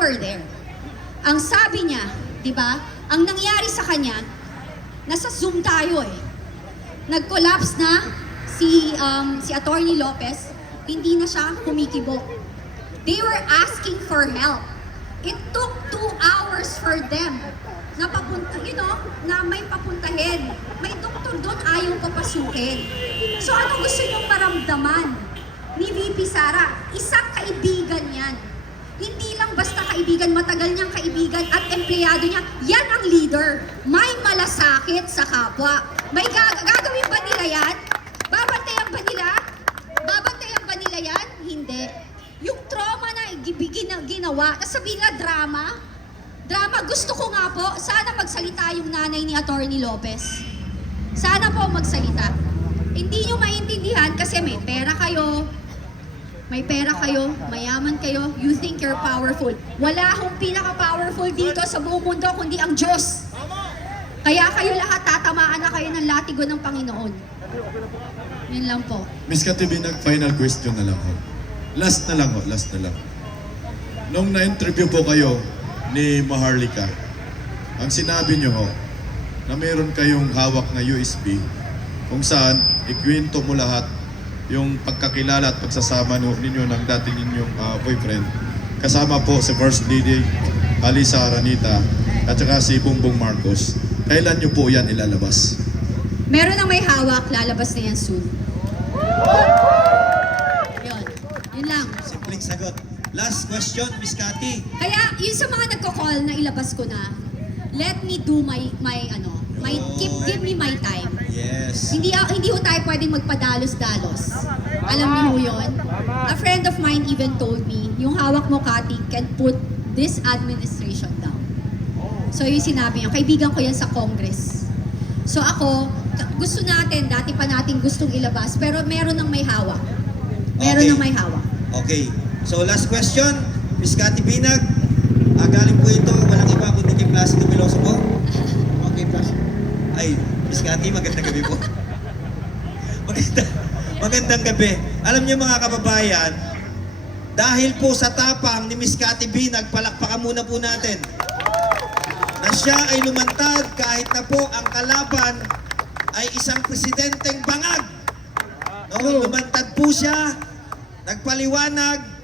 were there. Ang sabi niya, di ba, ang nangyari sa kanya, nasa Zoom tayo eh. Nag-collapse na si Atty. Lopez, hindi na siya kumikibo. They were asking for help. It took 2 hours for them na papunta, na may papuntahin. May doktor doon, ayaw papasukin. So ano gusto niyong maramdaman ni VP Sara? Isang kaibigan yan. Hindi lang basta kaibigan, matagal niyang kaibigan at empleyado niya. Yan ang leader. May malasakit sa kapwa. May gagawin ba nila yan? Babantayan ba nila? Babantayan ba nila yan? Hindi. Yung trauma na ginawa, nasabihin nga drama, gusto ko nga po, sana magsalita yung nanay ni Atty. Lopez. Sana po magsalita. Hindi nyo maintindihan kasi may pera kayo, mayaman kayo, you think you're powerful. Wala akong pinaka-powerful dito sa buong mundo kundi ang Diyos. Kaya kayo lahat tatamaan na kayo ng latigo ng Panginoon. Yun lang po. Miss Katibi, final question na lang ho. Last na lang. Nung na-interview po kayo ni Maharlika, ang sinabi niyo ho, na meron kayong hawak na USB kung saan ikwento mo lahat yung pagkakilala at pagsasama ninyo ng dati ninyong boyfriend. Kasama po si First Lady Alisa Aranita at saka si Bongbong Marcos. Kailan niyo po yan ilalabas? Meron nang may hawak, lalabas na yan soon. Yun lang. Simpleng sagot. Last question, Miss Cathy. Kaya yung sa mga nagko-call na ilabas ko na, let me do give me my time. Yes. Hindi ho tayo pwedeng magpadalos-dalos. Alam niyo ho yun? A friend of mine even told me, yung hawak mo, Cathy, can put this administration down. So yung sinabi niya, kaibigan ko yan sa Congress. So ako, gusto natin, dati pa natin gustong ilabas, pero meron nang may hawak. Meron nang may hawak. Okay. So last question, Miss Cathy Binag. Galing po ito, walang iba kundi kay Placido Veloso po. Okay, Placido. Ay, Miss Cathy, magandang gabi po. Magandang gabi. Alam niyo mga kababayan, dahil po sa tapang ni Miss Cathy Binag, palakpakan muna po natin na siya ay lumantad kahit na po ang kalaban ay isang presidenteng bangag. No, lumantad po siya, nagpaliwanag,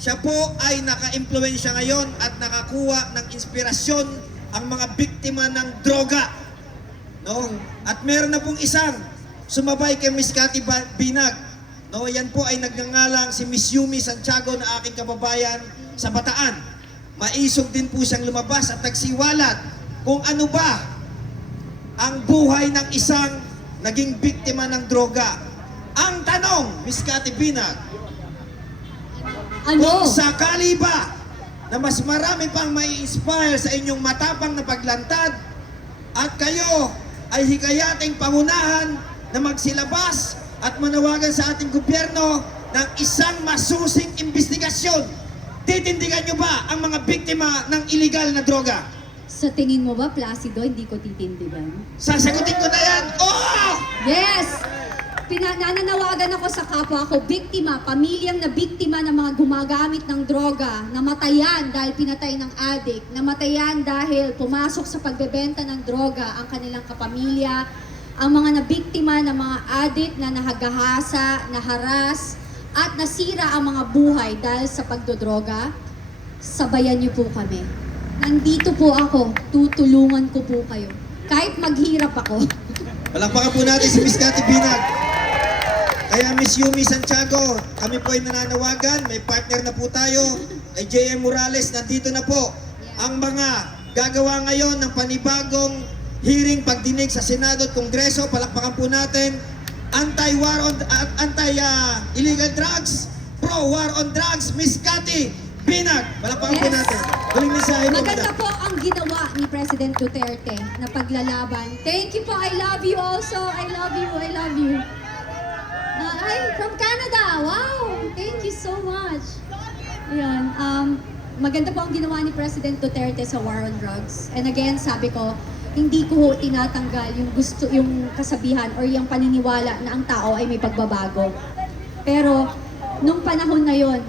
siya po ay naka-impluwensya ngayon at nakakuha ng inspirasyon ang mga biktima ng droga. No? At meron na pong isang sumabay kay Miss Cathy Binag. No, yan po ay nagngangalang si Miss Yumi Santiago na aking kababayan sa Bataan. Maisog din po siyang lumabas at nagsiwalat kung ano ba ang buhay ng isang naging biktima ng droga. Ang tanong, Miss Cathy Binag, kung sakali ba na mas marami pang may inspire sa inyong matapang na paglantad at kayo ay hikayating pangunahan na magsilabas at manawagan sa ating gobyerno ng isang masusing investigasyon, titindigan nyo ba ang mga biktima ng illegal na droga? Sa tingin mo ba, Placido, hindi ko titindigan? Sasagutin ko na yan! Oo! Yes! Nananawagan ako sa kapwa ko, biktima, pamilyang na biktima ng mga gumagamit ng droga, namatayan dahil pinatay ng addict, namatayan dahil pumasok sa pagbebenta ng droga ang kanilang kapamilya, ang mga nabiktima ng mga addict na nahagahasa, naharas, at nasira ang mga buhay dahil sa pagdodroga, sabayan niyo po kami. Nandito po ako, tutulungan ko po kayo. Kahit maghirap ako. Palakpakan po natin si Miss Cathy Binag. Kaya Miss Yumi Santiago, kami po ay nananawagan, may partner na po tayo, kay J.M. Morales, nandito na po ang mga gagawa ngayon ng panibagong hearing pagdinig sa Senado at Kongreso. Palakpakan po natin, anti-illegal drugs, pro-war on drugs, Miss Cathy Binag. Palakpakan po natin. Huling mensahe po. Maganda po ang ginawa ni President Duterte na paglalaban. Thank you po, I love you also. I love you. Ay, from Canada. Wow! Thank you so much. Ayan. Maganda po ang ginawa ni President Duterte sa war on drugs. And again, sabi ko, hindi ko tinatanggal yung kasabihan or yung paniniwala na ang tao ay may pagbabago. Pero, nung panahon na yon,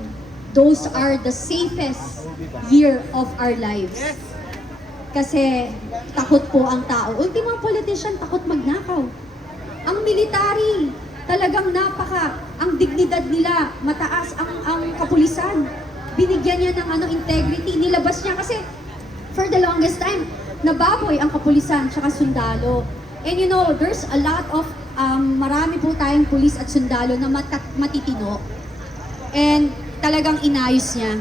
those are the safest year of our lives. Kasi takot po ang tao. Ultimong politician, takot magnakaw. Ang military, talagang ang dignidad nila, mataas ang kapulisan. Binigyan niya ng integrity, nilabas niya kasi for the longest time, nababoy ang kapulisan tsaka sundalo. And you know, there's a lot of, marami po tayong pulis at sundalo na matitino. And talagang inayos niya.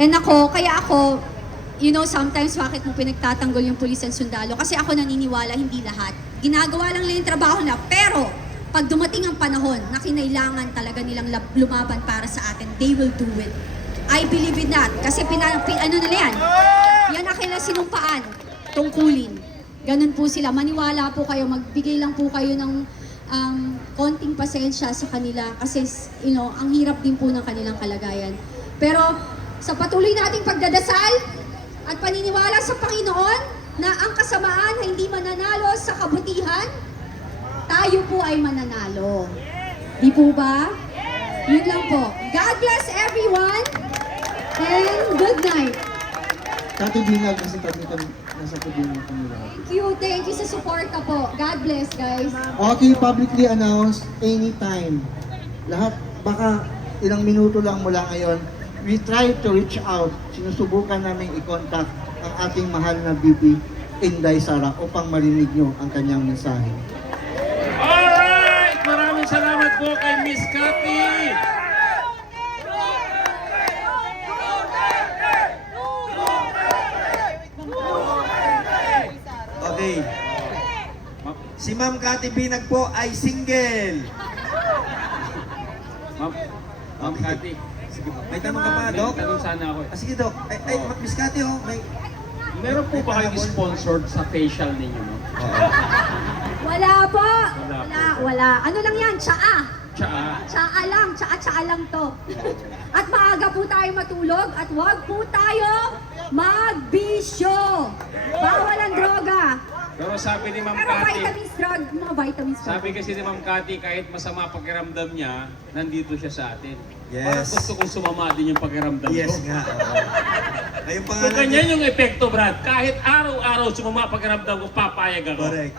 And kaya ako, you know, sometimes bakit mo pinagtatanggol yung pulis at sundalo? Kasi ako naniniwala, hindi lahat. Ginagawa lang nila yung trabaho nila, pero pag dumating ang panahon na kinailangan talaga nilang lumaban para sa atin, they will do it. I believe in that. Kasi ano nila yan? Yan ang kailangan sinumpaan, tungkulin. Ganun po sila. Maniwala po kayo, magbigay lang po kayo ng konting pasensya sa kanila. Kasi, you know, ang hirap din po ng kanilang kalagayan. Pero sa patuloy nating pagdadasal at paniniwala sa Panginoon na ang kasamaan ay hindi mananalo sa kabutihan, tayo po ay mananalo. Di po ba? Yun lang po. God bless everyone and good night. Tati Binag kasi nasa pagdinag kami lahat. Thank you sa suporta po. God bless, guys. Okay, publicly announced anytime. Lahat, baka ilang minuto lang mula ngayon, we try to reach out. Sinusubukan namin i-contact ang ating mahal na VP Inday Sara upang marinig nyo ang kanyang mensahe. Alright! Maraming salamat po kay Miss Cathy! Okay. Si Ma'am Cathy Binag po ay single. Ma'am Cathy. Sige po. May tanong ka pa, Dok? May tanong sana ako. Sige, Dok. Ay, Miss Cathy, may... Meron po ba kayong sponsored sa facial ninyo, no? Wala po. Wala Wala. Ano lang yan? Tsaa. Tsaa. Tsaa lang to. At maaga po tayo matulog at huwag po tayo magbisyo. Bawal ang droga. Pero sabi ni Ma'am Pero Cathy, vitamins drug, mga vitamins drug. sabi kasi ni Ma'am Cathy, kahit masama pakiramdam niya, nandito siya sa atin. Yes. Parang gusto kong sumama din yung pakiramdam Yes ko. nga. Ayun pa nga Kung ganyan yung epekto, Brad, kahit araw-araw sumama pakiramdam ko, papayag ako. Correct.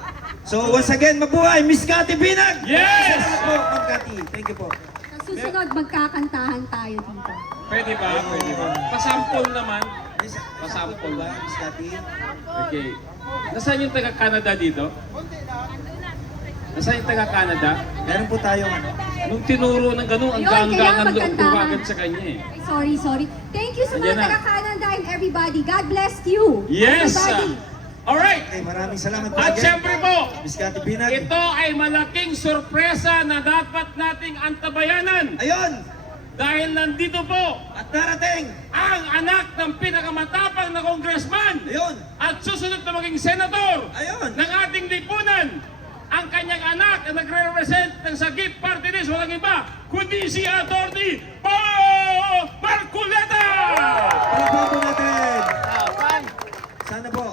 So, once again, mabuhay, Miss Cathy Binag! Yes! Salamat po, Ma'am Cathy. Thank you po. Sa susunod, magkakantahan tayo dito. Pwede ba? Pwede ba? Pasample naman. Miss, Pasample ba? Miss Cathy? Okay. Nasaan yung taga-Canada dito? Nasaan yung taga-Canada? Meron po tayong... Nung tinuro ng gano'n, ang Ayun, ganggangan kailangan loob ko magkantahan. agad sa kanya eh. Ay, sorry. Thank you sa Ayan mga na. taga-Canada and everybody. God bless you. Yes! Everybody. Alright! Okay, maraming salamat po At again. syempre po, Miss Cathy Binag. ito ay malaking sorpresa na dapat nating antabayanan. Ayun! Dahil nandito po At darating! ang anak ng pinakamatapang na congressman Ayun! at susunod na maging senator Ayun! ng ating lipunan. Ang kanyang anak na nagre-represent ng Sagip Party List, walang iba, kundi si Atty. Pao Marcoleta! Palakpakan po natin! Sana po.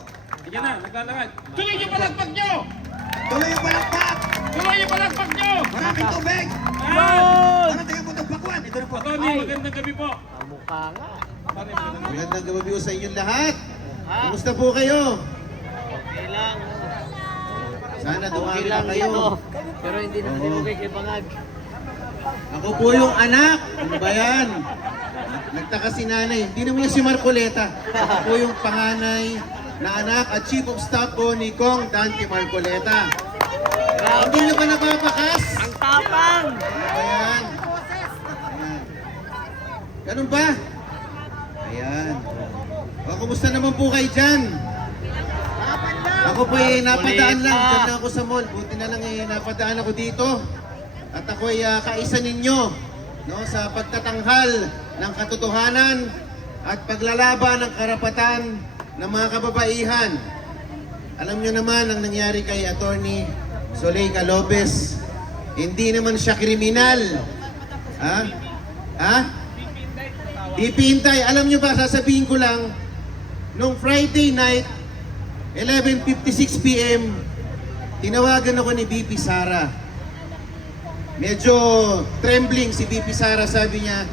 Ayan na, naglalakad. Tuloy yung palakpak nyo! Tuloy yung palakpak! Tuloy yung palakpak nyo! Maraming tubig! Ayun! Para tayo po itong bakwan! Ito na po. Atty, magandang gabi po. Magandang gabi po sa inyong lahat. Kumusta po kayo? Sana dumami na kayo. Pero hindi na okay kay Bangag. Ako po yung anak. Ano ba yan? Nagtaka si nanay. Hindi naman yung si Marcoleta. Ako po yung panganay na anak at chief of staff po ni Kong Dante Marcoleta. Hindi nyo ba napapakas? Ang tapang! Ano ba yan? Ayan. Ganun ba? Ayan. O, kumusta naman po kayo dyan? Ako po napadaan lang. Diyan na ako sa mall. Buti na lang napadaan ako dito. At ako ay kaisa ninyo, no, sa pagtatanghal ng katotohanan at paglalaban ng karapatan ng mga kababaihan. Alam nyo naman ang nangyari kay Atty. Zuleika Lopez. Hindi naman siya kriminal. Ha? Ha? Di Pintay. Alam nyo ba, sasabihin ko lang, nung Friday night, 11:56 p.m., tinawagan ako ni BP Sara. Medyo trembling si BP Sara, sabi niya,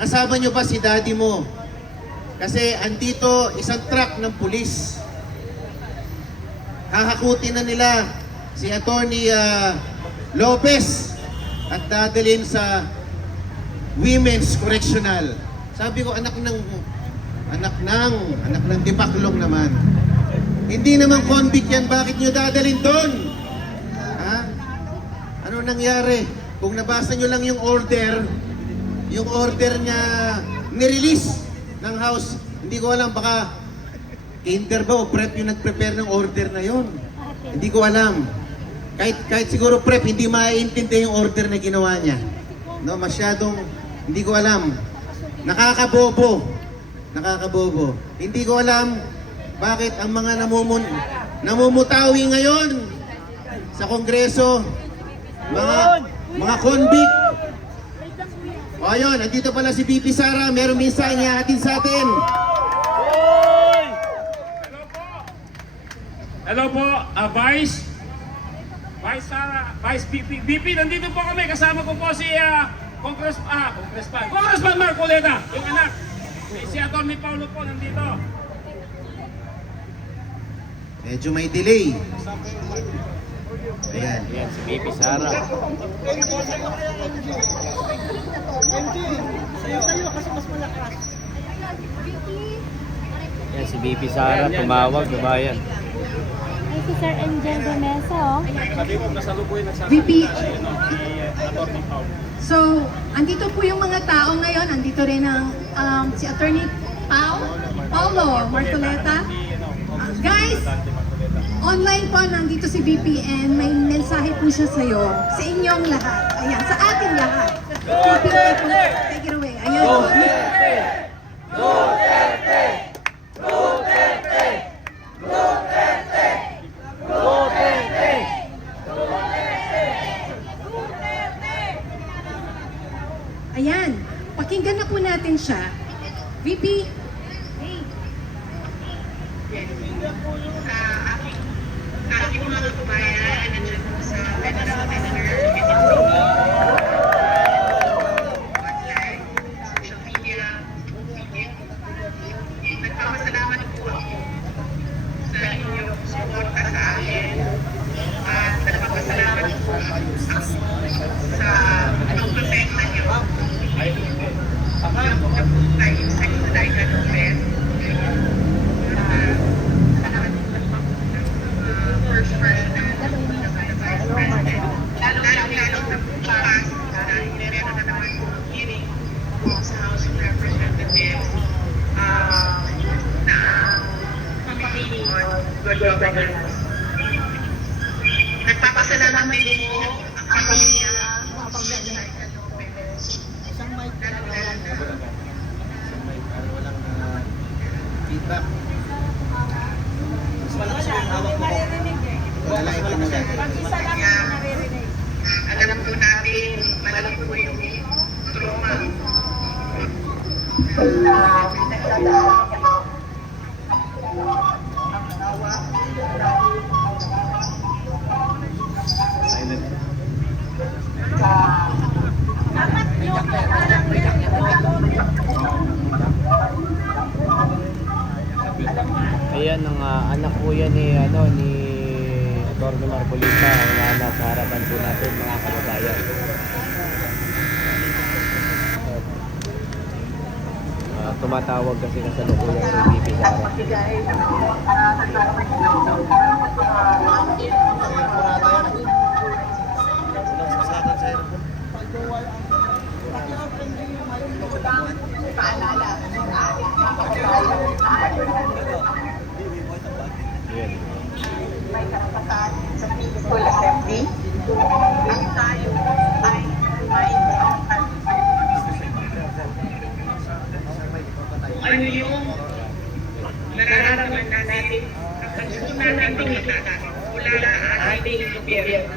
kasama nyo ba si daddy mo? Kasi andito isang truck ng pulis. Hahakutin na nila si Attorney Lopez at dadalhin sa Women's Correctional. Sabi ko, anak ng tipaklong naman. Hindi naman convict yan, bakit nyo dadalhin doon? Ha? Ano nangyari? Kung nabasa nyo lang yung order niya nirelease ng House, hindi ko alam, baka Kinder ba o prep yung nag-prepare ng order na yon? Hindi ko alam. Kahit siguro prep, hindi maiintindi yung order na ginawa niya. No, masyadong, hindi ko alam. Nakakabobo. Hindi ko alam bakit ang mga namumutawi ngayon sa Kongreso, mga convict. O ayun, andito pala si BP Sara, merong mensahe niya atin sa atin. Hello po, Vice BP, nandito po kami. Kasama ko po si Congressman Marcoleta, yung anak. Si Atty. Paulo po nandito. Medyo may delay. Ayan. Yan, si BP Sara. Yan, si BP Sara, tumawag, babayan. Ay, si Sir Angel Gomesa, oh. Sabi mo, kasalukuyan nagsasabi VP. si Atty. Paulo. So, andito po yung mga tao ngayon. Andito rin ang si Attorney Paulo Marcoleta. Guys, online po nandito si VP and may mensahe po siya sa'yo. Sa inyong lahat. Ayan, sa ating lahat. VP, take it away. Ayan po. Ayan, pakinggan na po natin siya. VP, hey. aking mga kabayan, nandiyan po sa Federal Center, online, social media, nagpapasalamat po ako sa inyong suporta sa akin at nagpapasalamat po ako sa pagprotekta niyo kay Secretary Lopez. First person na Vice President. Lalo sa bukas dahil meron na naman hearing sa House of Representatives na Committee on Good Governance. Nagpapasalamat din po ang pamilya ng Secretary Lopez. Feedback. Alam po natin, malaki po yung trauma. Ayan ang anak po yan ni Atty. Marcoleta, ang nasa harapan po natin, mga kababayan. Tumatawag kasi kasalukuyan si BP Sara. Ayan. May karapatan sa peaceful assembly. Ang tayo ay may karapatan. Ano yung nararamdaman natin ang gusto natin makita mula sa ating gobyerno.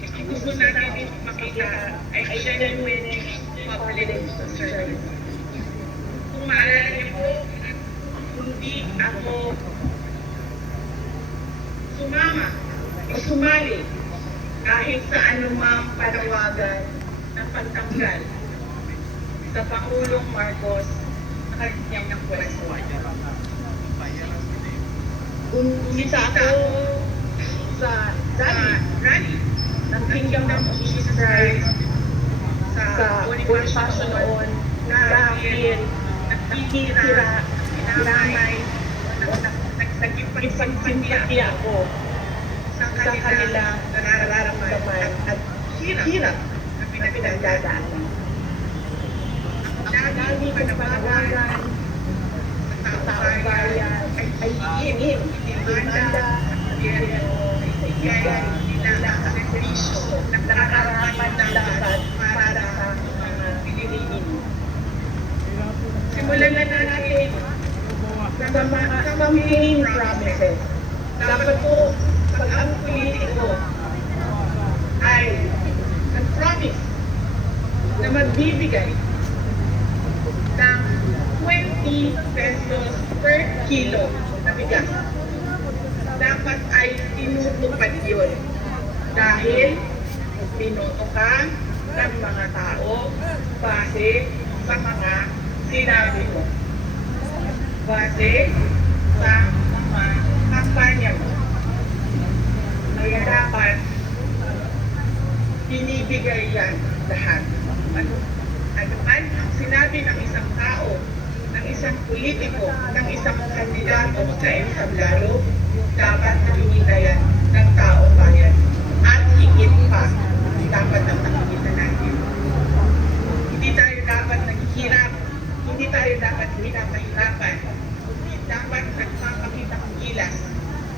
Ang gusto natin makita ay genuine public service. Kung maalala niyo po, hindi ako sumama o sumali kahit sa anumang panawagan ng pagtanggal sa Pangulong Marcos sa kanyang pwesto. Umisa ako sa rally ng Kingdom of Jesus Christ sa Bonifacio noon dahil nakikira, inamay, nagpagsimpati ako sa kanilang nararamdaman at hirap na pinagdadaanan. Ang lagi panawagan sa taong bayan ay hingin, demanda, sa ibigay nila ang servisyo na nakakaraman dapat para sa mga Pilipino. Simulan na natin sa mga campaign promises. Dapat po, pag ang politiko ay nag-promise na magbibigay ng 20 pesos per kilo na bigas, dapat ay tinutupad yun. Dahil binoto ka ng mga tao base sa mga sinabi mo. Base sa mga kampanya mo. Kaya dapat binibigay yan lahat. Ano man ang sinabi ng isang tao, ng isang politiko, ng isang kandidato sa entablado, dapat nakikita yan ng taong bayan. At higit pa, dapat ang nakikita natin. Hindi tayo dapat naghihirap, hindi tayo dapat pinapahirapan, hindi dapat nagpapakita ng gilas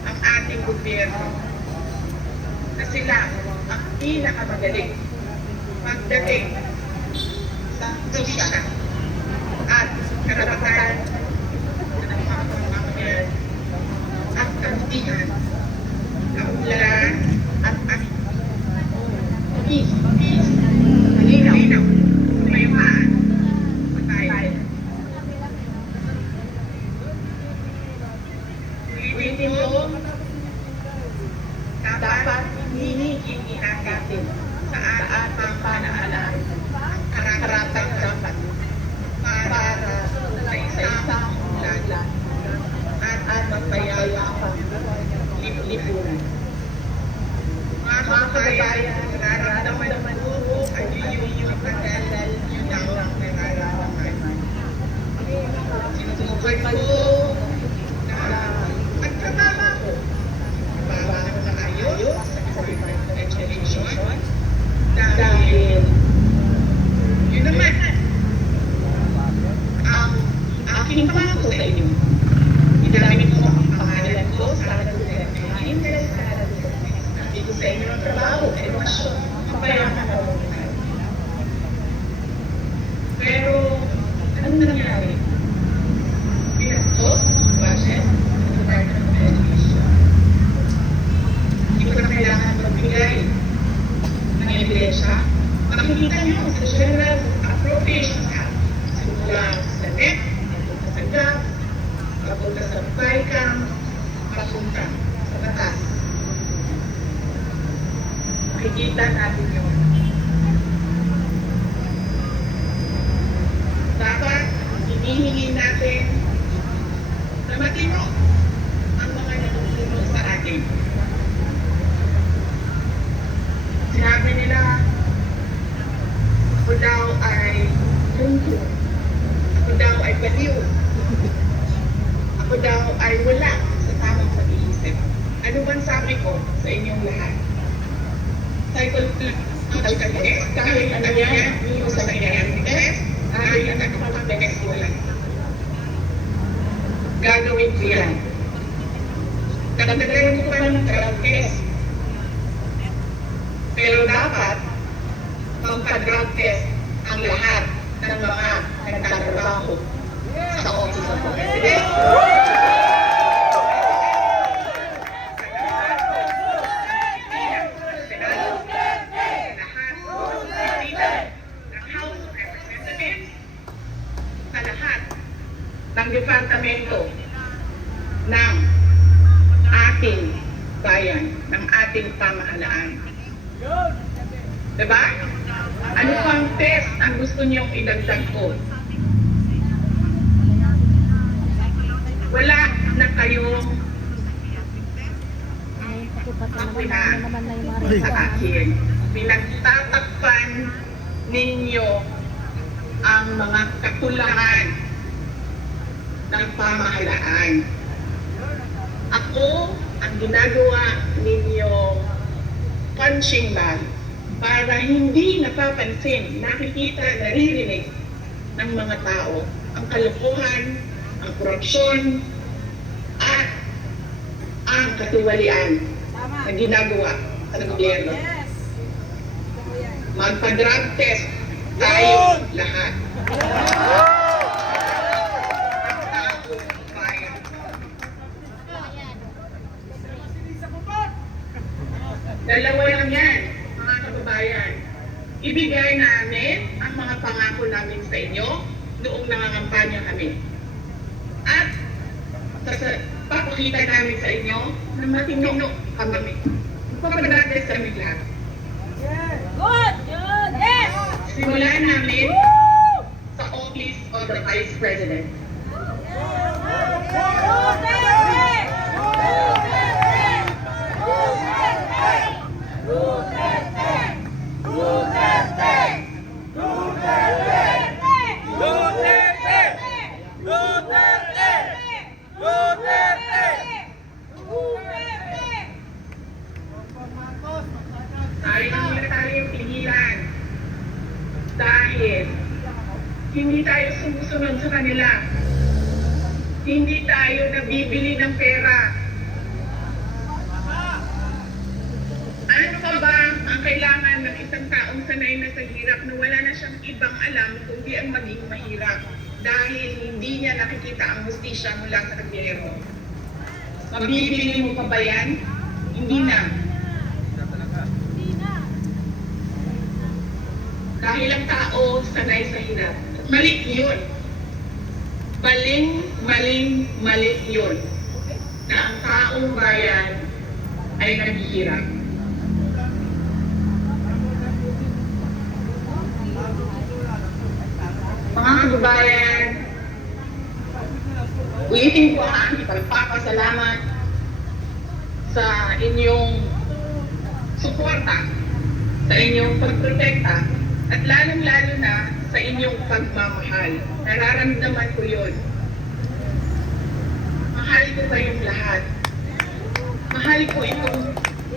ang ating gobyerno na sila ang pinakamagaling pagdating sa justisya at karapatan ng mga pamamayan at kabutihan, kaunlaran at peace, malinaw, maymaan sa tayo. Ulitin mo, dapat hinihingi natin sa ating pamahalaan ang karatang dapat para sa isang ulan at magpayayapang lipunan. Mga kababayan, nararamdaman ko ay yung pagdalal yun ang nararamdaman. Sinusubukan ko na magtrabaho ko. Trabaho na ayos sa election dahil yun naman ang aking pangako sa inyo. Idamit ko ang pangalan ko sa interest dito sa inyo ng trabaho, edukasyon, kapayahan ng komunidad. Pero, ano nangyari? Pinastos ang budget ng Department of Education. Hindi ko na kailangan magbigay ng ebidensya. Makikita nyo sa General Appropriations Act. Simula sa NEP, papunta sa GAP, papunta sa BICAM, papunta sa batas. Makikita natin yun. Dapat hinihingi natin na matino ang mga natutuno sa atin. Sinabi nila, ako daw ay lungkot. Ako daw ay baliw. Ako daw ay wala sa tamang pag-iisip. Ano bang sabi ko sa inyong lahat? Psychological test, kahit ano yan, yung sa psychiatric test, kahit ano pang test wala. Gagawin ko yan. Dagdagan ko pa ng drug test. Pero dapat, magpa-drug test ang lahat ng mga nagtatrabaho sa Office of the President. Sa lahat ng departamento ng ating bayan, ng ating pamahalaan. Diba? Ano pang test ang gusto niyong idagdag ko? na naman na yung mga sa reklamo. akin. Pinagtatakpan ninyo ang mga kakulangan ng pamahalaan. Ako, ang ginagawa ninyo punching bag para hindi napapansin, nakikita, naririnig ng mga tao ang kalokohan, ang korupsyon, at ang katiwalian na ginagawa sa gobyerno. Magpa-drug test tayo lahat. Dalawa lang yan, mga kababayan. Ibigay namin ang mga pangako namin sa inyo noong nangangampanya kami. At papakita namin sa inyo na matino kami. Papadagdag kami lahat. Simulan namin sa Office of the Vice President. Tayo tayong pigilan dahil hindi tayo sumusunod sa kanila. Hindi tayo nabibili ng pera. Ano pa ba ang kailangan ng isang taong sanay na sa hirap na wala na siyang ibang alam kundi ang maging mahirap dahil hindi niya nakikita ang hustisya mula sa gobyerno? Mabibili mo pa ba yan? Hindi na. Dahil ang tao sanay sa hirap. Mali yun. Mali yun. Na ang taong bayan ay naghihirap. Mga kababayan, ulitin ko ang aking pagpapasalamat sa inyong suporta, sa inyong pagprotekta, at lalong-lalo na sa inyong pagmamahal. Nararamdaman ko yun. Mahal ko kayong lahat. Mahal ko itong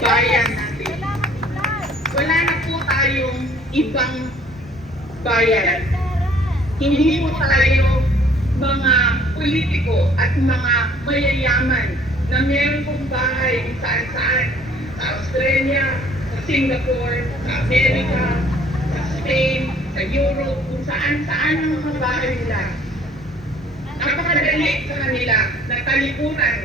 bayan natin. Wala na po tayong ibang bayan. Hindi po tayo mga politiko at mga mayayaman na meron pong bahay kung saan-saan. Sa Australia, sa Singapore, sa Amerika, sa Spain, sa Europe, kung saan-saan ang mga bahay nila. Napakadali sa kanila na talikuran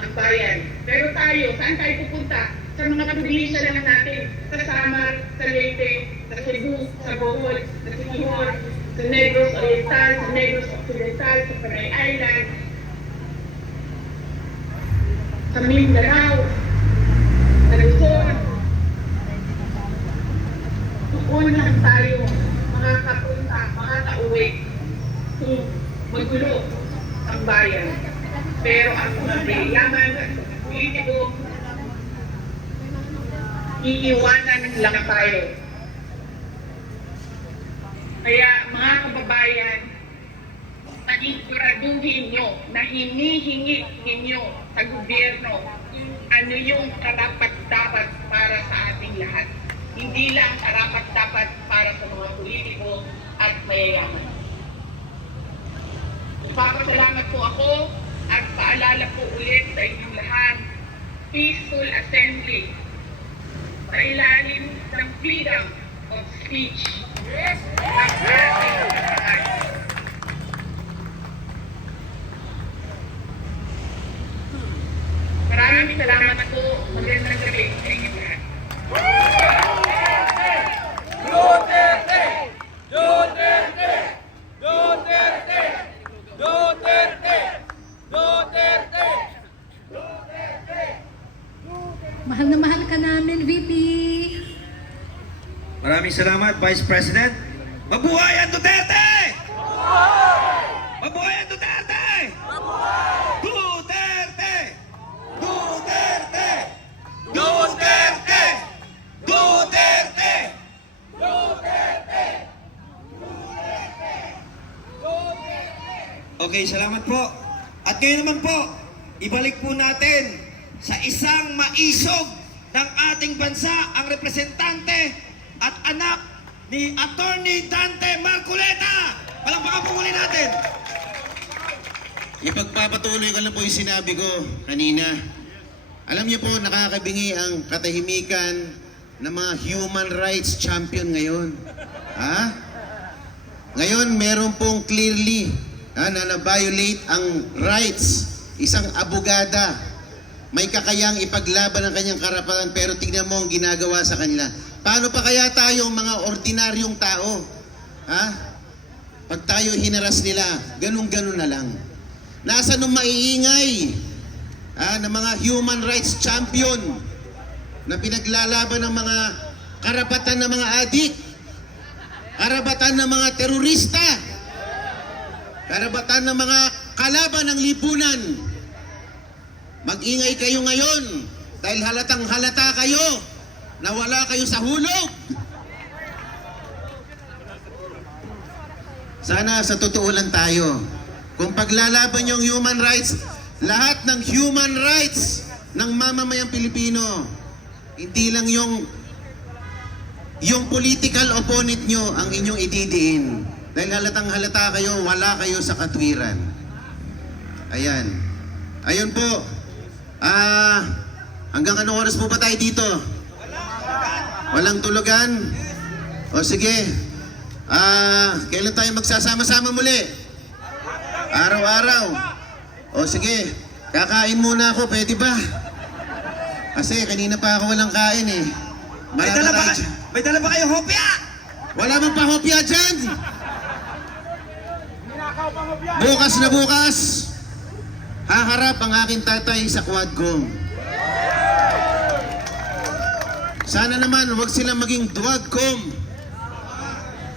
ang bayan. Pero tayo, saan tayo pupunta? Sa mga probinsya lang natin. Sa Samar, sa Leyte, sa Cebu, sa Bohol, sa Sikihor, sa Negros Oriental, sa Negros Occidental, sa Panay Island, sa Mindanao, sa Luzon. Doon lang tayo makakapunta, makakauwi kung magulo ang bayan. Pero ang mga yaman at mga politiko, iiwanan lang tayo. Kaya mga kababayan, paiguraduhin nyo na hinihingi ninyo sa gobyerno kung ano yung karapat-dapat para sa ating lahat. Hindi lang karapat-dapat para sa mga politiko at mayayaman. Ipapasalamat po ako at paalala po ulit sa inyong lahat, peaceful assembly sa ilalim ng freedom of speech. Maraming salamat po. Magandang gabi sa inyong lahat. Mahal na mahal ka namin, VP. Maraming salamat, Vice President. Mabuhay ang Duterte! Mabuhay ang Duterte! Duterte! Duterte! Duterte! Okay, salamat po. At ngayon naman po, ibalik po natin sa isang maisog ng ating bansa ang representante at anak ni Attorney Dante Marcoleta. Palakpakan po muli natin. Ipagpapatuloy ko lang po yung sinabi ko kanina. Alam niyo po, nakakabingi ang katahimikan ng mga human rights champion ngayon. Ha? Ngayon, meron pong clearly na na-violate ang rights. Isang abogada, may kakayang ipaglaban ang kanyang karapatan, pero tignan mo ang ginagawa sa kanila. Paano pa kaya tayo mga ordinaryong tao? Ha? Pag tayo hinaras nila, ganun-ganun na lang. Nasa nung maiingay ng mga human rights champion na pinaglalaban ng mga karapatan ng mga adik, karapatan ng mga terorista, karapatan ng mga kalaban ng lipunan. Mag-ingay kayo ngayon dahil halatang halata kayo na wala kayo sa hulog. Sana sa totoo lang tayo. Kung paglalaban yung human rights, lahat ng human rights ng mamamayang Pilipino, hindi lang yung political opponent nyo ang inyong ididiin. Dahil halatang halata kayo, wala kayo sa katwiran. Ayan. Ayun po. Hanggang anong oras po ba tayo dito? Walang tulugan? O sige. Kailan tayo magsasama-sama muli? Araw-araw. O sige. Kakain muna ako, pwede ba? Kasi kanina pa ako walang kain eh. May dala ba kayo hopya? Wala mang pahopya dyan! Bukas na bukas, haharap ang aking tatay sa Quadcom. Sana naman huwag silang maging duwagcom.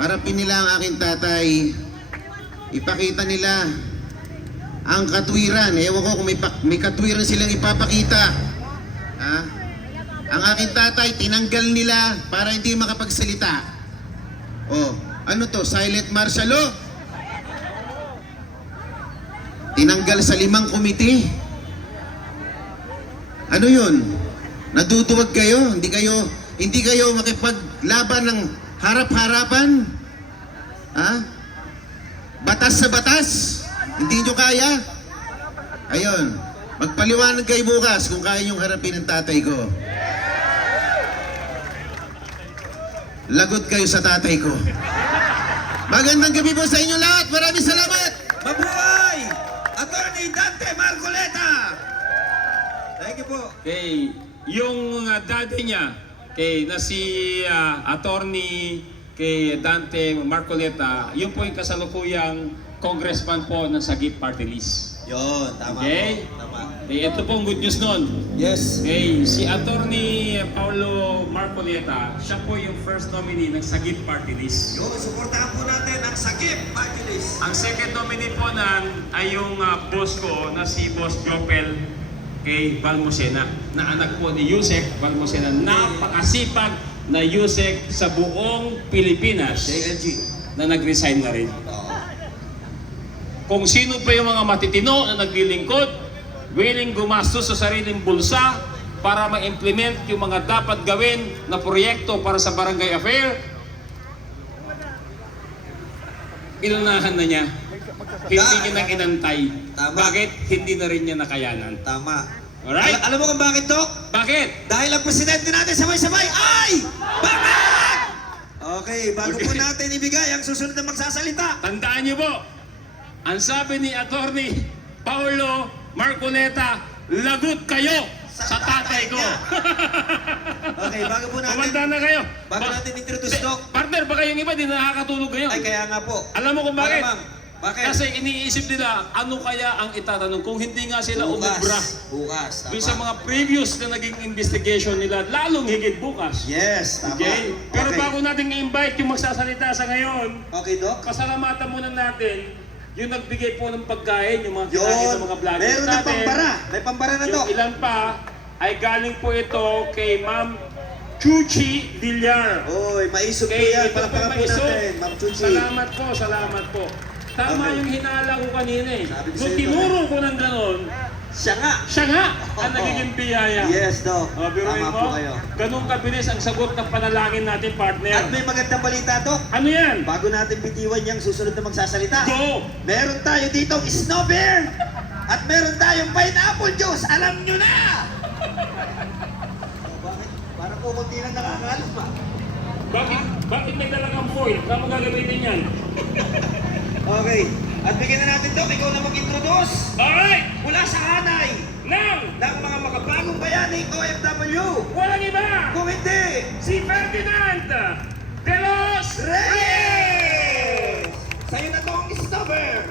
Harapin nila ang aking tatay. Ipakita nila ang katwiran. Ewan ko kung may katwiran silang ipapakita. Ha? Ang aking tatay, tinanggal nila para hindi makapagsalita. Oh, ano to? Silent martial law? Tinanggal sa 5 komite. Ano yun? Naduduwag kayo? Hindi kayo makipaglaban ng harap-harapan? Ha? Batas sa batas? Hindi nyo kaya? Ayun. Magpaliwanag kayo bukas kung kaya nyong harapin ang tatay ko. Lagot kayo sa tatay ko. Magandang gabi po sa inyo lahat. Maraming salamat. Mabuhay! Attorney Dante Marcoleta! Thank you po. Okay, yung daddy niya, na si Attorney Dante Marcoleta, yun po yung kasalukuyang congressman po ng Sagip Party List. Yun, tama Okay? po. Tama. Ito po ang good news nun. Yes. Si Attorney Paulo Marcoleta, siya po yung first nominee ng Sagip Party List. Yun, supportahan po natin ang Sagip Party List. Ang second nominee po ay yung boss ko na si Boss Jopel Balmosena, na anak po ni Yusek Balmosena, napakasipag na Yusek sa buong Pilipinas JLG. na nag-resign na rin. Kung sino pa yung mga matitino na naglilingkod, willing gumastos sa sariling bulsa para ma-implement yung mga dapat gawin na proyekto para sa barangay affair, inunahan na niya. Hindi niya nang inantay. Tama. Bakit? Hindi na rin niya nakayanan. Tama. Alright? Alam mo kung bakit, Dok? Bakit? Dahil ang presidente natin sabay-sabay ay bakit? Okay, bago po natin ibigay ang susunod na magsasalita. Tandaan niyo po, ang sabi ni Attorney Paulo Marcoleta, lagot kayo sa tatay ko. Okay, bago po natin, Kumanda na kayo. bago natin introduce, Dok. Partner, baka yung iba di nakakatulog ngayon. Ay, kaya nga po. Alam mo kung bakit? Malamang. Bakit? Kasi iniisip nila, ano kaya ang itatanong kung hindi nga sila umubra. Bukas, tama. Doon sa mga previous na naging investigation nila, lalong higit bukas. Yes, tama. Okay? Pero Okay. bago natin i-invite yung magsasalita sa ngayon, Okay, Dok? pasalamatan muna natin yung nagbigay po ng pagkain, yung mga Yun. kinain ng mga vloggers Meron na natin. pambara. May pambara na, Dok. Yung ilan pa ay galing po ito kay Ma'am Chuchi Villar. Oy, maisog po Okay, yan. ito Palakpakan po maisog. natin, Ma'am Chuchi. Salamat po, salamat po. Tama Okay. yung hinala ko kanina eh. Sabi ko Nung sa'yo, tinuro ko ng ganon, Siya nga. siya nga ang nagiging biyaya. Yes, Doc. Biruin Tama mo, po kayo. ganun kabilis ang sagot ng panalangin natin, partner. At may magandang balita, Doc. Ano yan? Bago natin bitiwan yung susunod na magsasalita. Go! Meron tayo dito snow bear. At meron tayong pineapple juice. Alam nyo na! Bakit? Parang kukunti lang nakakalas pa. Bakit nagdala kang foil? Saan mo gagamitin yan? Okay. At bigyan na natin, Doc. Ikaw na mag-introduce. Alright! Mula sa hanay Now, ng mga makabagong bayaning OFW. walang iba! Kung hindi, Si Ferdinand de los Reyes! Sa'yo na tong snow bear.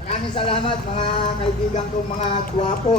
Maraming salamat mga kaibigan kong mga gwapo.